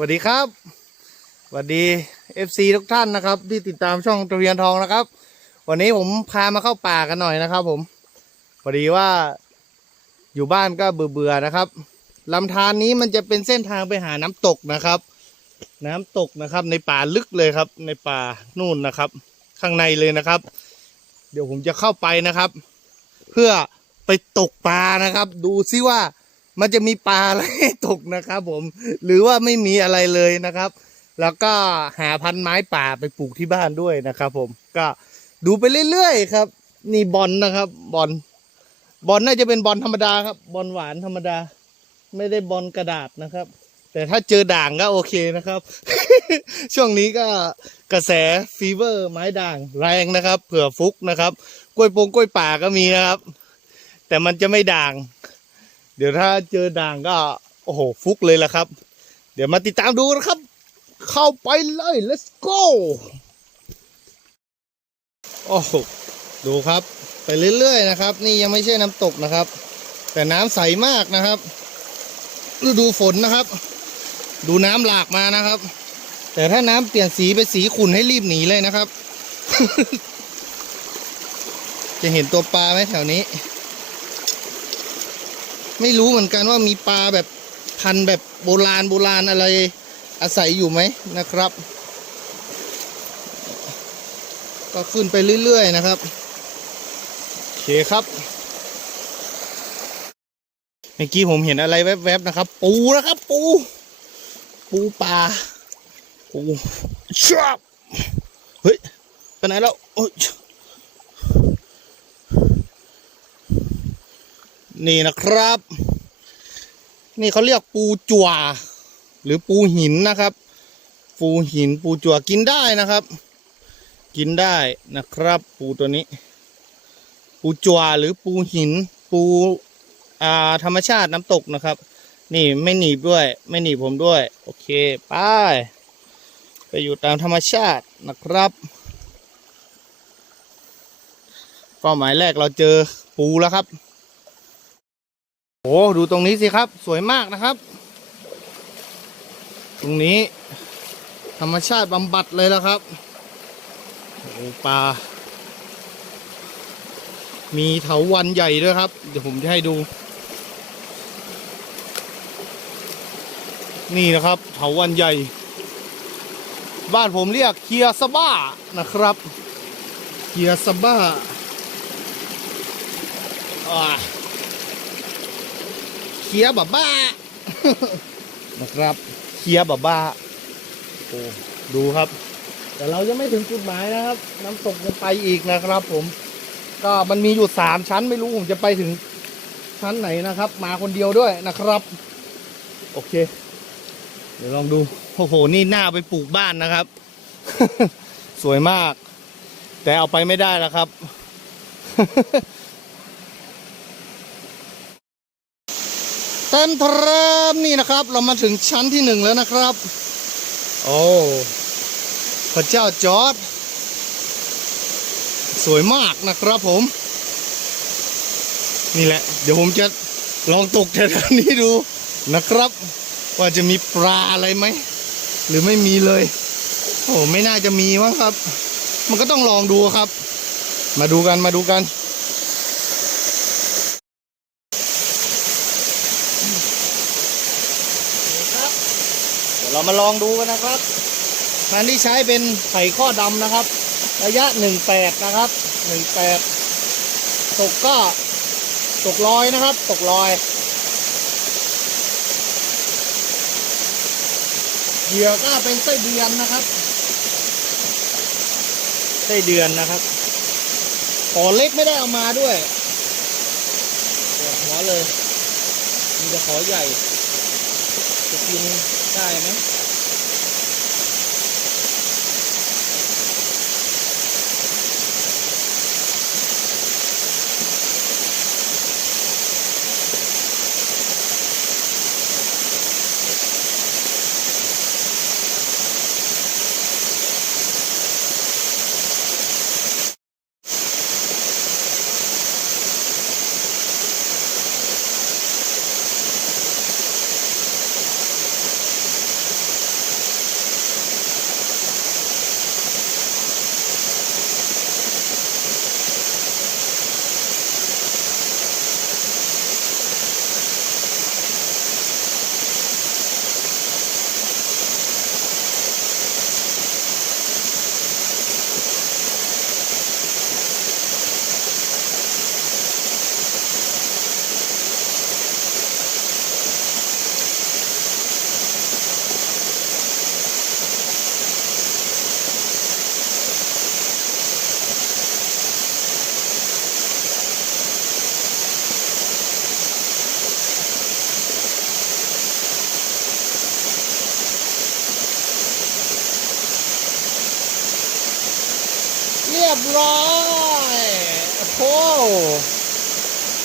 วัสดีครับสวัสดี FC ทุกท่านนะครับ ที่ติดตามช่องตะเวียนทองนะครับ วันนี้ผมพามาเข้าป่ากันหน่อยนะครับ ผมพอดีว่าอยู่บ้านก็เบื่อๆนะครับลำธารนี้มันจะเป็นเส้นทางไปหาน้ำตกนะครับ น้ำตกนะครับ ในป่าลึกเลยครับ ในป่านู่นนะครับ ข้างในเลยนะครับ เดี๋ยวผมจะเข้าไปนะครับ เพื่อไปตกปลานะครับ ดูซิว่า มันจะมีปลาอะไรให้ตกนะครับผม หรือว่าไม่มีอะไรเลยนะครับ แล้วก็หาพันไม้ป่าไปปลูกที่บ้านด้วยนะครับผมก็ดูไปเรื่อยๆครับ นี่บอลนะครับบอลบอลน่าจะเป็นบอลธรรมดาครับบอลหวานธรรมดา ไม่ได้บอลกระดาษนะครับ แต่ถ้าเจอด่างก็โอเคนะครับ ช่วงนี้ก็กระแสฟีเวอร์ไม้ด่างแรงนะครับ เผื่อฟุกนะครับ กล้วยโปงกล้วยป่าก็มีนะครับ แต่มันจะไม่ด่าง เดี๋ยวถ้าเจอด่างก็ โอ้โห ฟุกเลยละครับ เดี๋ยวมาติดตามดูนะครับ เข้าไปเลย let's go โอ้โหดูครับ ไปเรื่อยๆนะครับ นี่ยังไม่ใช่น้ำตกนะครับ แต่น้ำใสมากนะครับฤดูฝนนะครับ ดูน้ำหลากมานะครับ แต่ถ้าน้ำเปลี่ยนสีเป็นสีขุ่นให้รีบหนีเลยนะครับ จะเห็นตัวปลาไหมแถวนี้ ไม่รู้เหมือนกันว่ามีปลาแบบพันแบบโบราณโบราณอะไรอาศัยอยู่ไหมนะครับ ก็ขึ้นไปเรื่อย ๆ นะครับโอเคครับเมื่อกี้ผมเห็นอะไรแวบๆนะครับ ปูนะครับ ปู ปูปลาปูชอบเฮ้ยไปไหนแล้วโอ้ย นี่นะครับ นี่เขาเรียกปูจั่วหรือปูหินนะครับ ปูหินปูจั่วกินได้นะครับ กินได้นะครับ ปูตัวนี้ ปูจั่วหรือปูหิน ปูอ่าธรรมชาติน้ำตกนะครับ นี่ไม่หนีบด้วย ไม่หนีบผมด้วย โอเคไปไปอยู่ตามธรรมชาตินะครับเป้าหมายแรกเราเจอปูแล้วครับ โอ้ดูตรงนี้สิครับ สวยมากนะครับ ตรงนี้ ธรรมชาติบำบัดเลยแล้วครับโอ้ปลา มีเถาวันใหญ่ด้วยครับ เดี๋ยวผมจะให้ดู นี่นะครับเถาวันใหญ่ บ้านผมเรียกเคียสบ้านะครับเคียสบ้าอ่า เคียบบ้า นะครับเคียบบ้าโอ้ดูครับ แต่เรายังไม่ถึงจุดหมายนะครับ น้ำตกยังไปอีกนะครับ ผม ก็มันมีอยู่สามชั้นไม่รู้ผมจะไปถึงชั้นไหนนะครับ มาคนเดียวด้วยนะครับ โอเค เดี๋ยวลองดูโอ้โหนี่หน้าไปปลูกบ้านนะครับ สวยมาก แต่เอาไปไม่ได้แล้วครับ เต็มทรมนี่นะครับ เรามาถึงชั้นที่หนึ่งแล้วนะครับ โอ้พระเจ้าจอร์ดสวยมากนะครับผม นี่แหละ เดี๋ยวผมจะลองตกแถวนี้ดูนะครับ ว่าจะมีปลาอะไรไหม หรือไม่มีเลย โอ้ไม่น่าจะมีมั้งครับ มันก็ต้องลองดูครับ มาดูกันมาดูกัน เรามาลองดูกันนะครับพันที่ใช้เป็นไข่ข้อดำนะครับ ระยะหนึ่งแปดนะครับหนึ่งแปดตกก็ตกลอยนะครับ ตกลอย เหยื่อก็เป็นไส้เดือนนะครับ ไส้เดือนนะครับขอเล็กไม่ได้เอามาด้วยหัวเลย มีแต่ขอใหญ่จะกิน ไ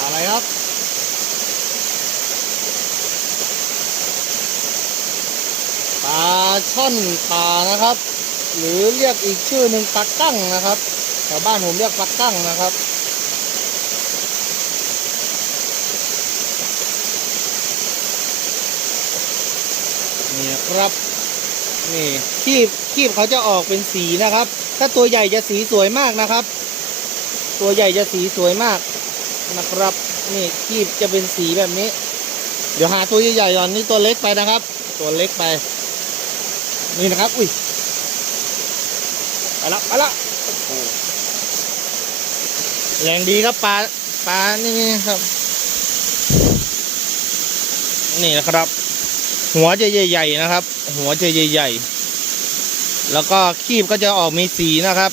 อะไรครับ ปลาช่อนป่านะครับ หรือเรียกอีกชื่อหนึ่งปลากั้งนะครับแถวบ้านผมเรียกปลากั้งนะครับนี่ครับนี่คีบคีบเขาจะออกเป็นสีนะครับ ถ้าตัวใหญ่จะสีสวยมากนะครับ ตัวใหญ่จะสีสวยมากนะครับ นี่คีบจะเป็นสีแบบนี้ เดี๋ยวหาตัวใหญ่ๆก่อนนี่ตัวเล็กไปนะครับ ตัวเล็กไป นี่นะครับ อุ้ยไปละไปละโอ้โหแรงดีครับปลาปลานี่ครับ นี่นะครับ หัวจะใหญ่ ๆ นะครับ หัวจะใหญ่ ๆ แล้วก็คีบก็จะออกมีสีนะครับ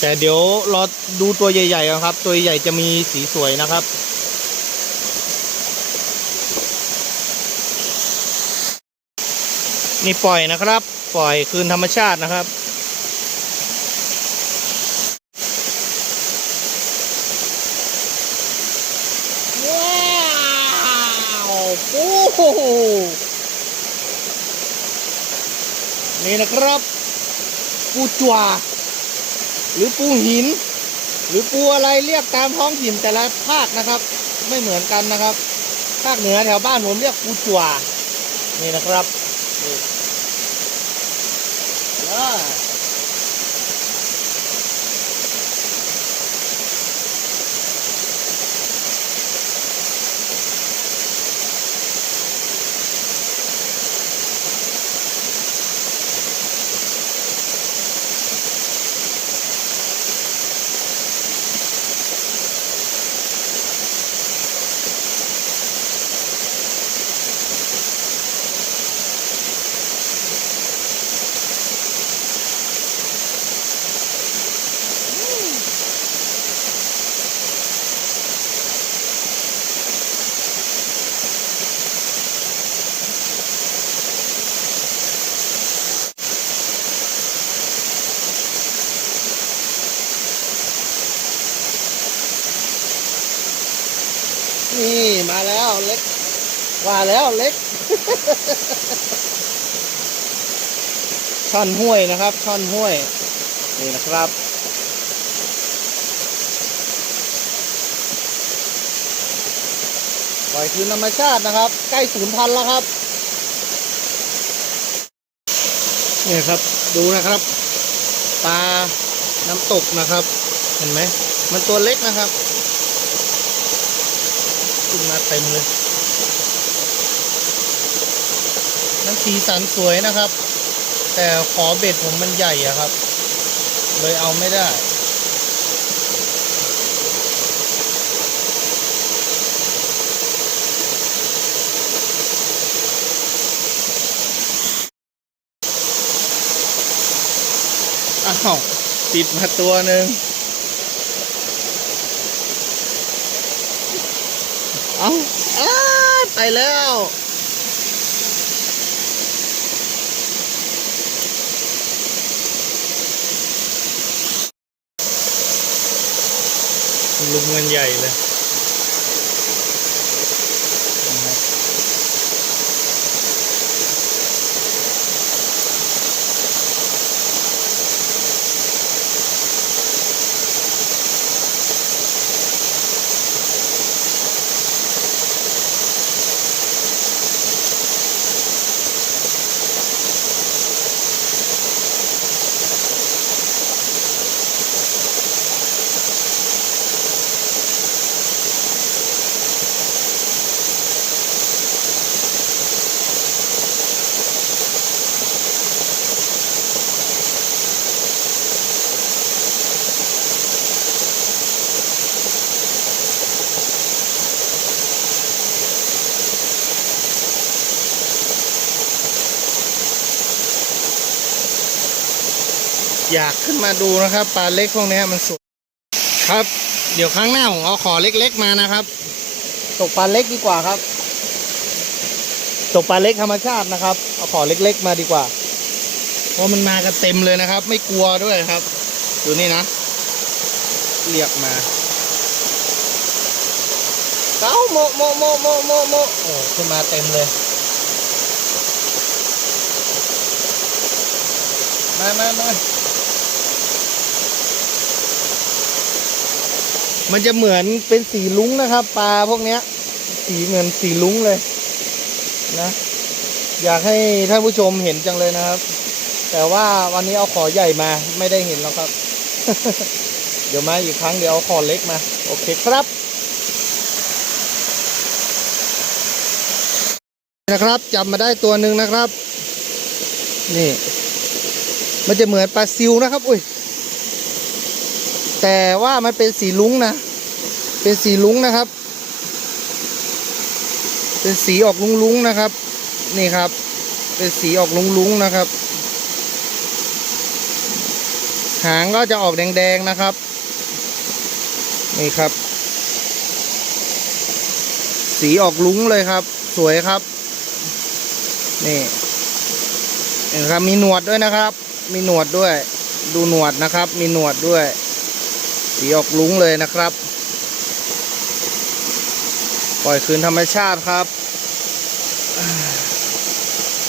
แต่เดี๋ยวรอดูตัวใหญ่ๆก่อนครับ ตัวใหญ่จะมีสีสวยนะครับ นี่ปล่อยนะครับ ปล่อยคืนธรรมชาตินะครับว้าวโอ้โหนี่นะครับปูจัว หรือปูหิน หรือปูอะไรเรียกตามท้องถิ่นแต่ละภาคนะครับ ไม่เหมือนกันนะครับ ภาคเหนือแถวบ้านผมเรียกปูจัวนี่นะครับ นี่อ่านี่มาแล้วเล็กว่า แล้วเล็ก ช่อนห้วยนะครับ ช่อนห้วย นี่นะครับปล่อยคืนธรรมชาตินะครับ ใกล้ศูนย์พันแล้วครับนี่ครับดูนะครับปลาน้ำตกนะครับ เห็นไหมมันตัวเล็กนะครับขึ้นมาเต็มเลยน้ำ สีสันสวยนะครับ แต่ขอเบ็ดผมมันใหญ่อะครับ เลยเอาไม่ได้อ้าวติดมาตัวหนึ่งเอาอ้าไปแล้ว ลุงเงินใหญ่เลย อยากขึ้นมาดูนะครับ ปลาเล็กพวกเนี้ยมันสวยครับ เดี๋ยวครั้งหน้าผมเอาขอเล็กๆมานะครับ ตกปลาเล็กดีกว่าครับ ตกปลาเล็กธรรมชาตินะครับ เอาขอเล็กๆมาดีกว่า เพราะมันมากันเต็มเลยนะครับ ไม่กลัวด้วยครับดูนี่นะเรียกมาเก้าโมโมโมโมโมโมโอ้ขึ้นมาเต็มเลย มามามา มันจะเหมือนเป็นสีลุ้งนะครับ ปลาพวกเนี้ย สีเหมือนสีลุ้งเลย นะ อยากให้ท่านผู้ชมเห็นจังเลยนะครับ แต่ว่าวันนี้เอาขอใหญ่มาไม่ได้เห็นแล้วครับ เดี๋ยวมาอีกครั้งเดี๋ยวเอาขอเล็กมา โอเคครับนะครับจับมาได้ตัวหนึ่งนะครับ นี่ มันจะเหมือนปลาซิวนะครับ อุ้ย แต่ว่ามันเป็นสีลุ้งนะ เป็นสีลุ้งนะครับ เป็นสีออกลุ้งๆนะครับ นี่ครับ เป็นสีออกลุ้งๆนะครับ หางก็จะออกแดงๆนะครับ นี่ครับ สีออกลุ้งเลยครับ สวยครับ นี่เห็นครับมีหนวดด้วยนะครับ มีหนวดด้วย ดูหนวดนะครับ มีหนวดด้วย สีออกลุ้งเลยนะครับ ปล่อยคืนธรรมชาติครับ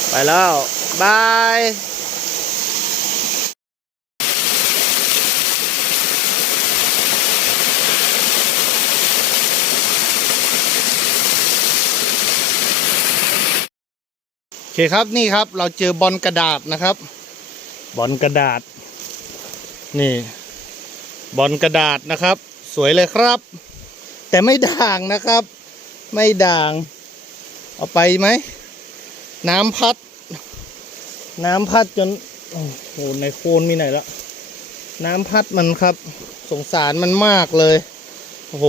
ไปแล้ว บายโอเคครับนี่ครับเราเจอบอลกระดาษนะครับ บอลกระดาษ นี่ บอลกระดาษนะครับ สวยเลยครับ แต่ไม่ด่างนะครับ ไม่ด่าง เอาไปไหม น้ำพัด น้ำพัดจน โอ้โหในโคนมีไหนละ น้ำพัดมันครับ สงสารมันมากเลย โอ้โห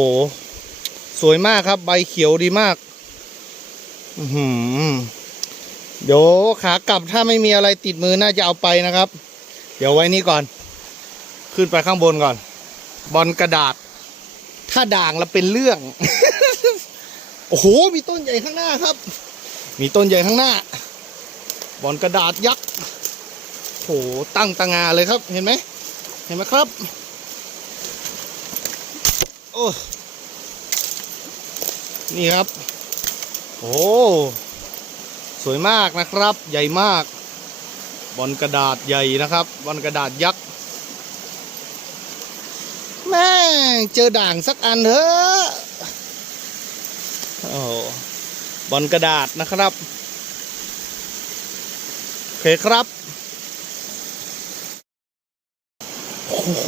สวยมากครับ ใบเขียวดีมาก อืเดี๋ยวขากลับถ้าไม่มีอะไรติดมือน่าจะเอาไปนะครับ เดี๋ยวไว้นี่ก่อน ขึ้นไปข้างบนก่อน บอลกระดาษ ถ้าด่างล้วเป็นเรื่อง โอ้โห มีต้นใหญ่ข้างหน้าครับ มีต้นใหญ่ข้างหน้า บอลกระดาษยักษ์โหตั้งตางาเลยครับ เห็นไหม เห็นไหมครับ โอ้ นี่ครับ โอ้สวยมากนะครับ ใหญ่มาก บอลกระดาษใหญ่นะครับ บอลกระดาษยักษ์ แม่ งเจอด่างสักอันเถอะโอ้โหบอลกระดาษนะครับ โอเคครับ โอ้โห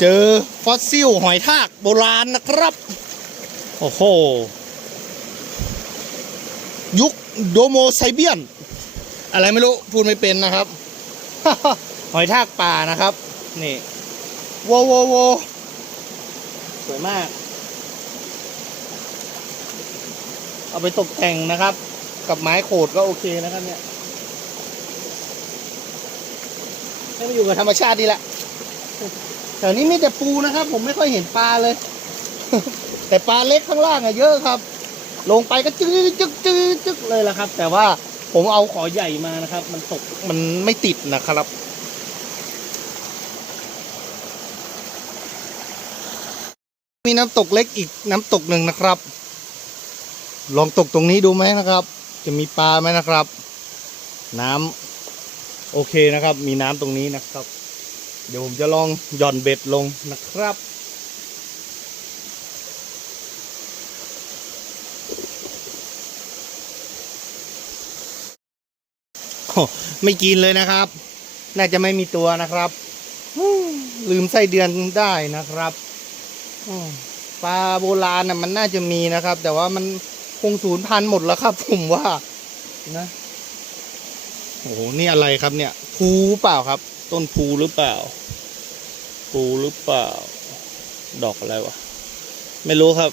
เจอฟอสซิลหอยทากโบราณนะครับ โอ้โห ยุคโดโมไซเบียน อะไรไม่รู้ พูดไม่เป็นนะครับ หอยทากป่านะครับ นี่ โวโวโว สวยมาก เอาไปตกแต่งนะครับ กับไม้โขดก็โอเคนะครับเนี่ยให้มาอยู่กับธรรมชาติดีละแถวนี้มีแต่ปูนะครับ ผมไม่ค่อยเห็นปลาเลย แต่ปลาเล็กข้างล่างอะเยอะครับ ลงไปก็จึ๊กจึ๊กจึ๊กจึ๊กเลยละครับ แต่ว่าผมเอาขอใหญ่มานะครับ มันตกมันไม่ติดนะครับ มีน้ำตกเล็กอีกน้ำตกหนึ่งนะครับ ลองตกตรงนี้ดูไหมนะครับ จะมีปลาไหมนะครับ น้ำโอเคนะครับ มีน้ำตรงนี้นะครับ เดี๋ยวผมจะลองหย่อนเบ็ดลงนะครับโอ้ไม่กินเลยนะครับ น่าจะไม่มีตัวนะครับ ลืมไส้เดือนได้นะครับ ปลาโบราณน่ะมันน่าจะมีนะครับ แต่ว่ามันคงสูญพันธุ์หมดแล้วครับผมว่านะโอ้โหนี่อะไรครับเนี่ยภูเปล่าครับ ต้นภูหรือเปล่าภูหรือเปล่า ดอกอะไรวะไม่รู้ครับ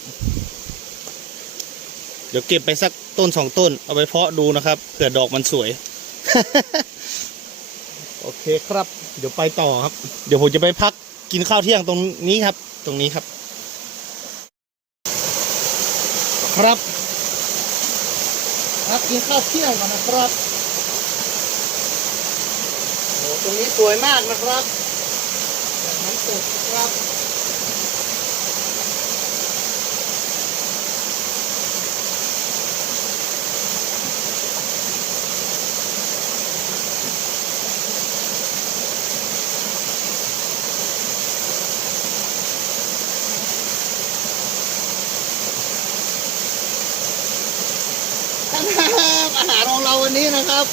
เดี๋ยวเก็บไปสักต้นสองต้น เอาไปเพาะดูนะครับเผื่อดอกมันสวย โอเคครับ เดี๋ยวไปต่อครับ เดี๋ยวผมจะไปพักกินข้าวเที่ยงตรงนี้ครับ ตรงนี้ครับ ครับพักกินข้าวเที่ยงก่อนนะครับโอ้ตรงนี้สวยมากนะครับน้ำตกครับ อาหารของเราวันนี้นะครับ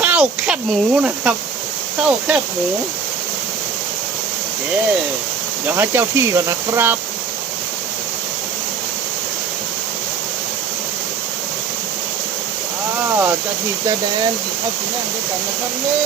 ข้าวแคบหมูนะครับข้าวแคบหมูเย้เดี๋ยวให้เจ้าที่ก่อนนะครับอ้าจะถีจะแดนกินข้าวกินแน่งด้วยกันนะครับเนี่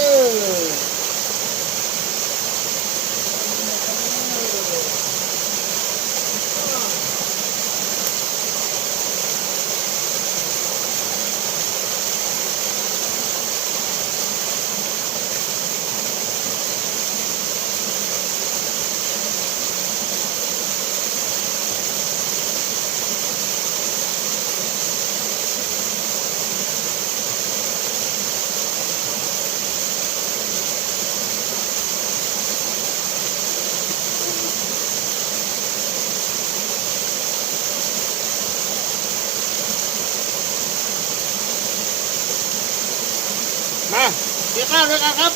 ข้าวด้วยกันครับ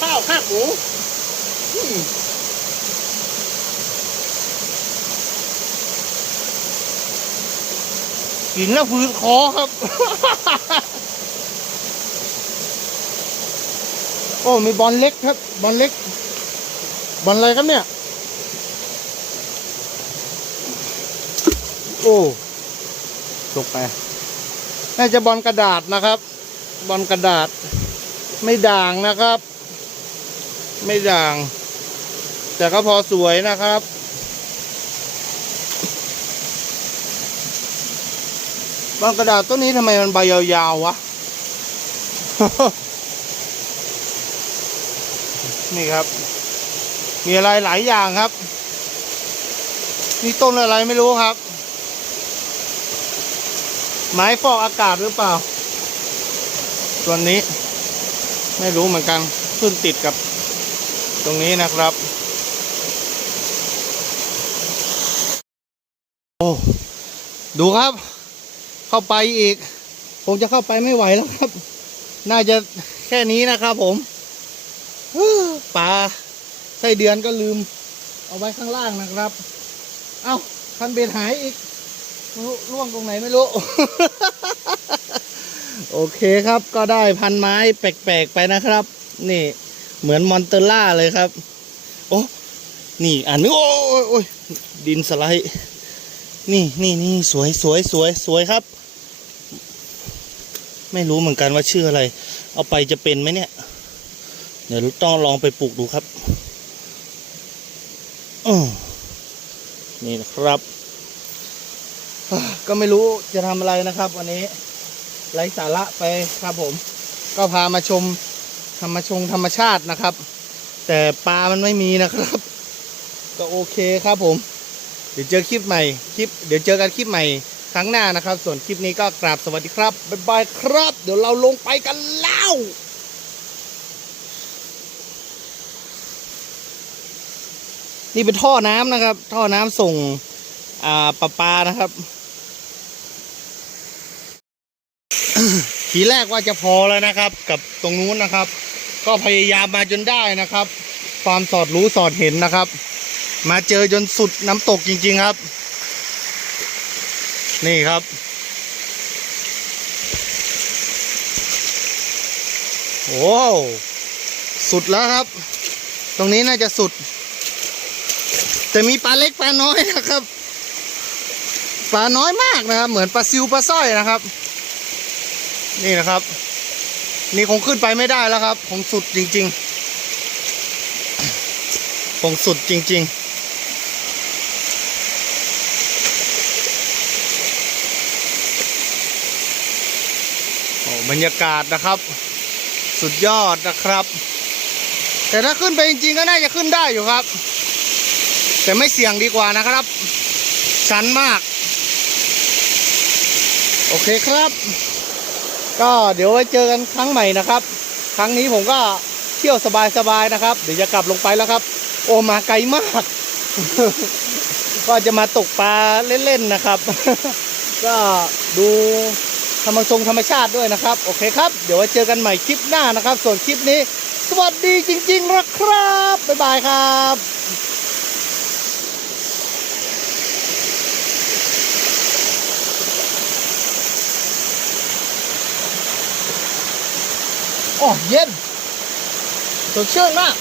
ข้าวแคบหมูอืมกินแล้วฟื้นคอครับ โอ้ มีบอลเล็กครับ บอลเล็ก บอลอะไรครับเนี่ย โอ้ตกไป น่าจะบอลกระดาษนะครับ บอลกระดาษ ไม่ด่างนะครับ ไม่ด่าง แต่ก็พอสวยนะครับบอลกระดาษต้นนี้ทำไมมันใบยาวๆวะ นี่ครับ มีอะไรหลายอย่างครับ นี่ต้นอะไรไม่รู้ครับ ไม้ฟอกอากาศหรือเปล่า ส่วนนี้ ไม่รู้เหมือนกันขึ้นติดกับตรงนี้นะครับ โอ้ดูครับ เข้าไปอีก ผมจะเข้าไปไม่ไหวแล้วครับ น่าจะแค่นี้นะครับผมปลาไส้เดือนก็ลืม เอาไว้ข้างล่างนะครับ เอ้าคันเบ็ดหายอีกล่วงตรงไหนไม่รู้ โอเคครับก็ได้พันไม้แปลกๆไปนะครับ นี่เหมือนมอนเตอร่าเลยครับ โอ้นี่อันนี้โอ้ยโอ้ยดินสไลด์นี่นี่นี่สวยสวยสวยสวยครับ ไม่รู้เหมือนกันว่าชื่ออะไร เอาไปจะเป็นไหมเนี่ย เดี๋ยวต้องลองไปปลูกดูครับออนี่นะครับ ก็ไม่รู้จะทำอะไรนะครับวันนี้ ไร้สาระไปครับผม ก็พามาชมธรรมชงธรรมชาตินะครับ แต่ปลามันไม่มีนะครับ ก็โอเคครับผม เดี๋ยวเจอคลิปใหม่คลิปเดี๋ยวเจอกันคลิปใหม่ครั้งหน้านะครับ ส่วนคลิปนี้ก็กราบสวัสดีครับบ๊ายบายครับ เดี๋ยวเราลงไปกันแล้วนี่เป็นท่อน้ำนะครับ ท่อน้ำส่งอ่าประปานะครับ ทีแรกว่าจะพอแล้วนะครับ กับตรงนู้นนะครับ ก็พยายามมาจนได้นะครับ ความสอดรู้สอดเห็นนะครับ มาเจอจนสุดน้ำตกจริง ๆครับ นี่ครับโอ้สุดแล้วครับ ตรงนี้น่าจะสุด แต่มีปลาเล็กปลาน้อยนะครับ ปลาน้อยมากนะครับ เหมือนปลาซิวปลาสร้อยนะครับ นี่นะครับ นี่คงขึ้นไปไม่ได้แล้วครับ คงสุดจริง ๆ คงสุดจริงๆโอ้บรรยากาศนะครับ สุดยอดนะครับ แต่ถ้าขึ้นไปจริงๆ ก็น่าจะขึ้นได้อยู่ครับ แต่ไม่เสี่ยงดีกว่านะครับ ชันมาก โอเคครับ ก็เดี๋ยวไว้เจอกันครั้งใหม่นะครับ ครั้งนี้ผมก็เที่ยวสบายๆนะครับ เดี๋ยวจะกลับลงไปแล้วครับ โอมาไกลมาก ก็จะมาตกปลาเล่นๆนะครับ ก็ดูธรรมชงธรรมชาติด้วยนะครับ โอเคครับ เดี๋ยวไว้เจอกันใหม่คลิปหน้านะครับ ส่วนคลิปนี้ สวัสดีจริงๆนะครับบ๊ายบายครับ โอ้เย็นสดชื่นมาก